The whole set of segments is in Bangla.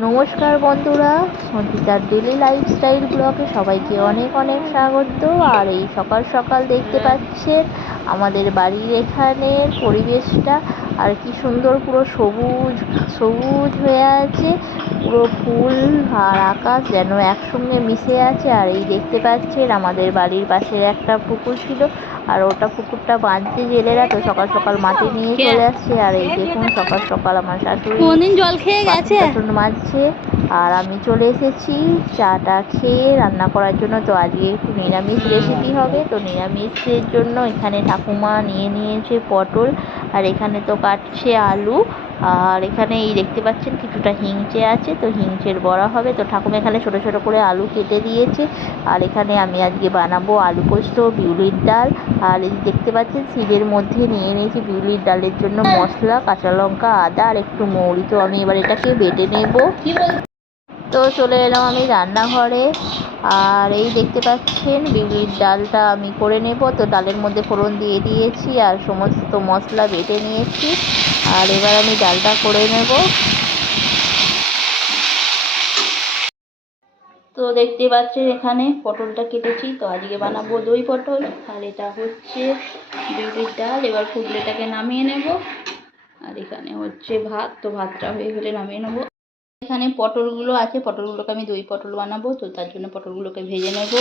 নমস্কার বন্ধুরা, সঞ্চিতার ডেলি লাইফস্টাইল ব্লগে সবাইকে অনেক অনেক স্বাগত। আর এই সকাল সকাল দেখতে পাচ্ছেন আমাদের বাড়ির এখানের পরিবেশটা, আর কি সুন্দর, পুরো সবুজ সবুজ হয়ে আছে। পুরো ফুল আর আকাশ যেন একসঙ্গে মিশে আছে। আর এই দেখতে পাচ্ছেন আমাদের বাড়ির পাশে একটা পুকুর ছিল, আর ওটা পুকুরটা বাঁধছে জেলেরা, তো সকাল সকাল মাটি নিয়ে চলে আসছে। আর এই দেখুন সকাল সকাল আমার শাশুড়ি জল খেয়ে বাসন গেছে। টাসন মাজছে, আর আমি চলে এসেছি চাটা খেয়ে রান্না করার জন্য। তো আজকে একটু নিরামিষ রেসিপি হবে, তো নিরামিষের জন্য এখানে ঠাকুমা নিয়ে নিয়েছে পটল, আর এখানে তো কাটছে আলু, আর এখানে এই দেখতে পাচ্ছেন কিছুটা হিংচে আছে, তো হিংচের বড়া হবে। তো ঠাকুমা এখানে ছোটো ছোটো করে আলু কেটে দিয়েছে। আর এখানে আমি আজকে বানাবো আলু পোস্ত, বিউলির ডাল। আর এই দেখতে পাচ্ছেন শিলের মধ্যে নিয়ে নিয়েছি বিউলির ডালের জন্য মশলা, কাঁচা লঙ্কা, আদা আর একটু মৌরি। তো আমি এবার এটাকে বেটে নেব। তো চলে এলাম আমি রান্নাঘরে, আর এই দেখতে পাচ্ছেন বিউলির ডালটা আমি করে নেব। তো ডালের মধ্যে ফোড়ন দিয়ে দিয়েছি আর সমস্ত মশলা বেটে নিয়েছি, আর এবার আমি ডালটা করে নেব। তো দেখতে পাচ্ছেন এখানে পটলটা কেটেছি, তো আজকে বানাবো দই পটল। আর এটা হচ্ছে বিউলির ডাল, এবার ফুটলে এটাকে নামিয়ে নেব। আর এখানে হচ্ছে ভাত, তো ভাতটা হয়ে গেলে নামিয়ে নেব। এখানে পটলগুলো আছে, পটলগুলোকে আমি দই পটল বানাবো, তো তার জন্য পটলগুলোকে ভেজে নেব।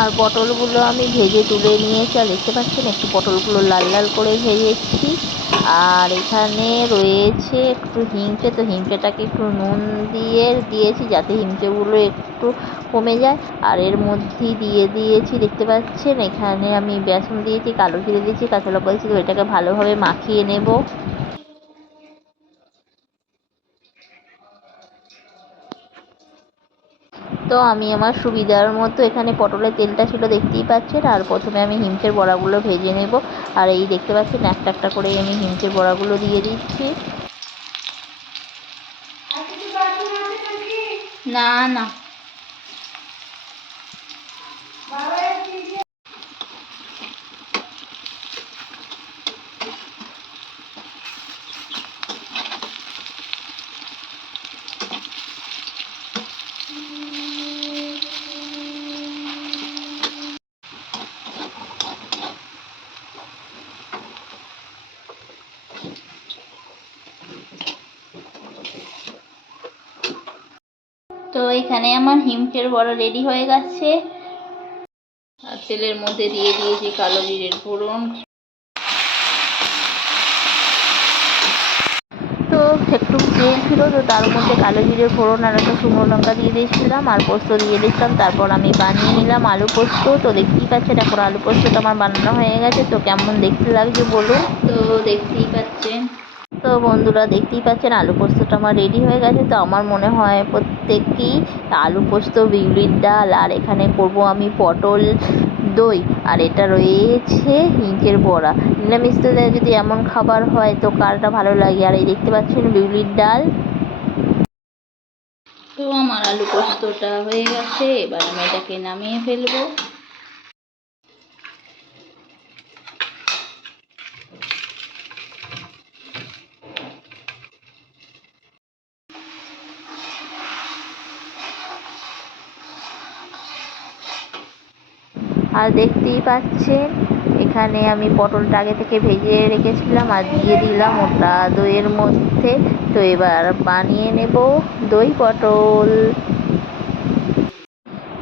আর পটলগুলো আমি ভেজে তুলে নিয়েছি, আর দেখতে পাচ্ছেন একটু পটলগুলো লাল লাল করে ভেজেছি। আর এখানে রয়েছে একটু হিংচে, তো হিংচেটাকে একটু নুন দিয়ে দিয়েছি যাতে হিংচেগুলো একটু কমে যায়। আর এর মধ্যেই দিয়ে দিয়েছি, দেখতে পাচ্ছেন এখানে আমি বেসন দিয়েছি, কালো জিরে দিয়েছি, কাঁচা লঙ্কা দিয়েছি। তো এটাকে ভালোভাবে মাখিয়ে নেব। তো আমি আমার সুবিধার মতো এখানে পটলের তেলটা ছিল দেখতেই পাচ্ছেন, আর প্রথমে আমি হিমচের বড়াগুলো ভেজে নেব। আর এই দেখতে পাচ্ছেন একটা একটা করে আমি হিমচের বড়াগুলো দিয়ে দিচ্ছি। না না, তো এখানে আমার হিমচের বড়া রেডি হয়ে গেছে। আর তেলের মধ্যে দিয়ে দিয়েছি কালো জিরের ফোড়ন। তো একটু তেল ছিল, তো তার মধ্যে কালো জিরের ফোড়ন আর একটা শুকনো লঙ্কা দিয়ে দিয়েছিলাম, আর পোস্ত দিয়ে দিয়েছিলাম। তারপর আমি বানিয়ে নিলাম আলু পোস্ত। তো দেখতেই পাচ্ছেন এখন আলু পোস্তটা আমার বানানো হয়ে গেছে। তো কেমন দেখতে লাগছে বলুন। তো দেখতেই পাচ্ছেন, তো বন্ধুরা দেখতেই পাচ্ছেন আলু পোস্তটা আমার রেডি হয়ে গেছে। তো আমার মনে হয় প্রত্যেকেই আলু পোস্ত, বিউলির ডাল, আর এখানে করব আমি পটল দই, আর এটা রয়েছে হিংচের বড়া। নিরামিষ তেলে যদি এমন খাবার হয় তো কারটা ভালো লাগে। আর এই দেখতে পাচ্ছেন বিউলির ডাল। তো আমার আলু পোস্তটা হয়ে গেছে, এবার আমি এটাকে নামিয়ে ফেলবো। আর দেখতেই পাচ্ছেন এখানে আমি পটলটা আগে থেকে ভেজে রেখেছিলাম আর দিয়ে দিলাম ওটা দইয়ের মধ্যে। তো এবার বানিয়ে নেব দই পটল।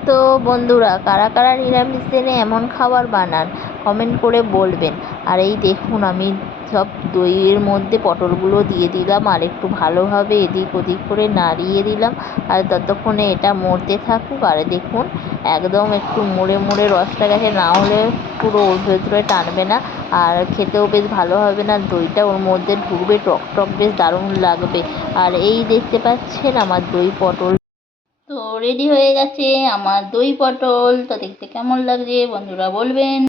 তো বন্ধুরা কারা কারা নিরামিষ দিনে এমন খাবার বানান কমেন্ট করে বলবেন। আর এই দেখুন আমি সব দইয়ের মধ্যে পটলগুলো দিয়ে দিলাম, আর একটু ভালোভাবে এদিক ওদিক করে নাড়িয়ে দিলাম। আর ততক্ষণে এটা মরতে থাকুক। আর দেখুন একদম একটু মুড়ে মুড়ে রসটা গেছে, না হলে পুরো ওর ভেতরে টানবে না। আর খেতেও বেশ ভালো হবে না, দইটা ওর মধ্যে ঢুকবে, টক টক বেশ দারুণ লাগবে। আর এই দেখতে পাচ্ছেন আমার দই পটল তো রেডি হয়ে গেছে। আমার দই পটল তো দেখতে কেমন লাগছে বন্ধুরা বলবেন।